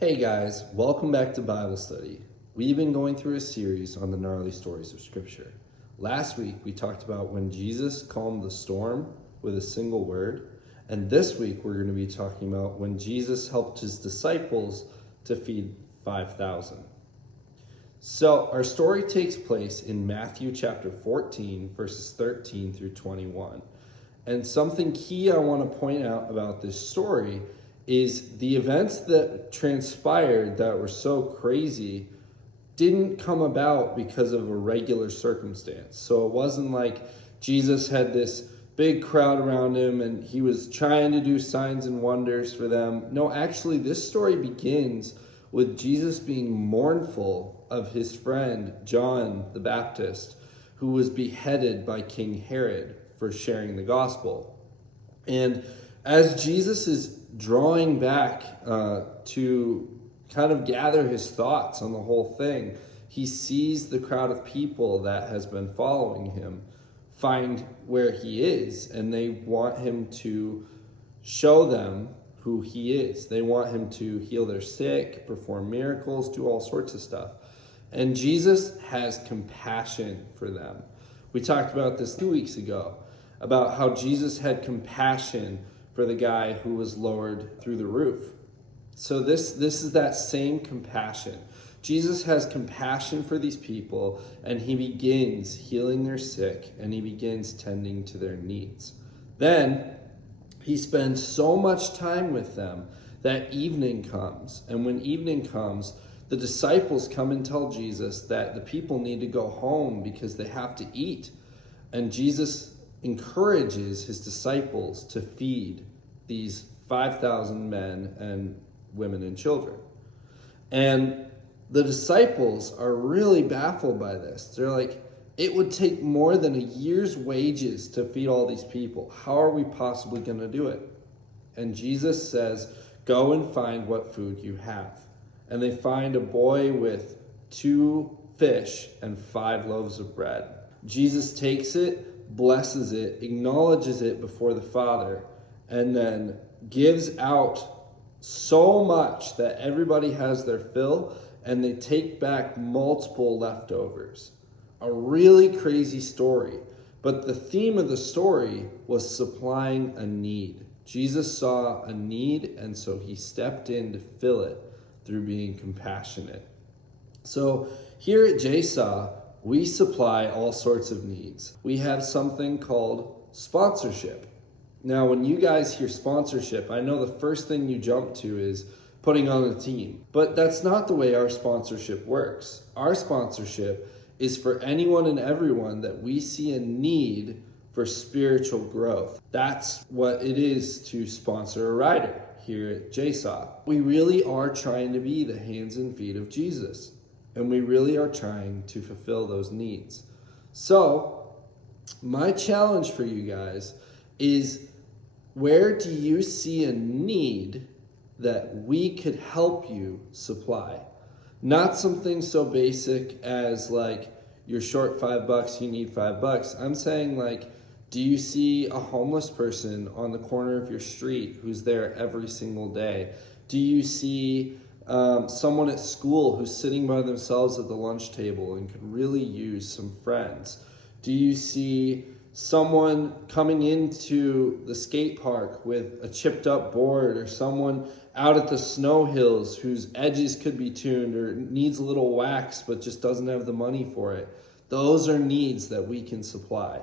Hey guys, welcome back to Bible study. We've been going through a series on the gnarly stories of Scripture. Last week we talked about when Jesus calmed the storm with a single word, and this week we're going to be talking about when Jesus helped his disciples to feed 5,000. So our story takes place in Matthew chapter 14, verses 13 through 21. And something key I want to point out about this story is the events that transpired that were so crazy didn't come about because of a regular circumstance. So it wasn't like Jesus had this big crowd around him and he was trying to do signs and wonders for them. No, actually, this story begins with Jesus being mournful of his friend John the Baptist, who was beheaded by King Herod for sharing the gospel. And as Jesus is drawing back to kind of gather his thoughts on the whole thing, he sees the crowd of people that has been following him find where he is, and they want him to show them who he is. They want him to heal their sick, perform miracles, do all sorts of stuff. And Jesus has compassion for them. We talked about this 2 weeks ago, about how Jesus had compassion for the guy who was lowered through the roof. So this is that same compassion. Jesus has compassion for these people, and he begins healing their sick, and he begins tending to their needs. Then he spends so much time with them that evening comes. And when evening comes, the disciples come and tell Jesus that the people need to go home because they have to eat. And Jesus encourages his disciples to feed these 5,000 men and women and children. And the disciples are really baffled by this. They're like, it would take more than a year's wages to feed all these people. How are we possibly going to do it? And Jesus says, go and find what food you have. And they find a boy with 2 fish and 5 loaves of bread. Jesus takes it, blesses it, acknowledges it before the Father, and then gives out so much that everybody has their fill, and they take back multiple leftovers. A really crazy story, but the theme of the story was supplying a need. Jesus saw a need, and so he stepped in to fill it through being compassionate. So here at JSAW, we supply all sorts of needs. We have something called sponsorship. Now, when you guys hear sponsorship, I know the first thing you jump to is putting on a team. But that's not the way our sponsorship works. Our sponsorship is for anyone and everyone that we see a need for spiritual growth. That's what it is to sponsor a rider here at JSAW. We really are trying to be the hands and feet of Jesus. And we really are trying to fulfill those needs. So, my challenge for you guys is, where do you see a need that we could help you supply? Not something so basic as like, you're short $5, you need $5. I'm saying like, do you see a homeless person on the corner of your street who's there every single day? Do you see someone at school who's sitting by themselves at the lunch table and could really use some friends? Do you see someone coming into the skate park with a chipped up board, or someone out at the snow hills whose edges could be tuned or needs a little wax but just doesn't have the money for it? Those are needs that we can supply.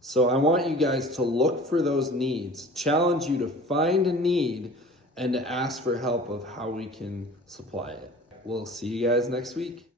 So I want you guys to look for those needs, challenge you to find a need, and to ask for help of how we can supply it. We'll see you guys next week.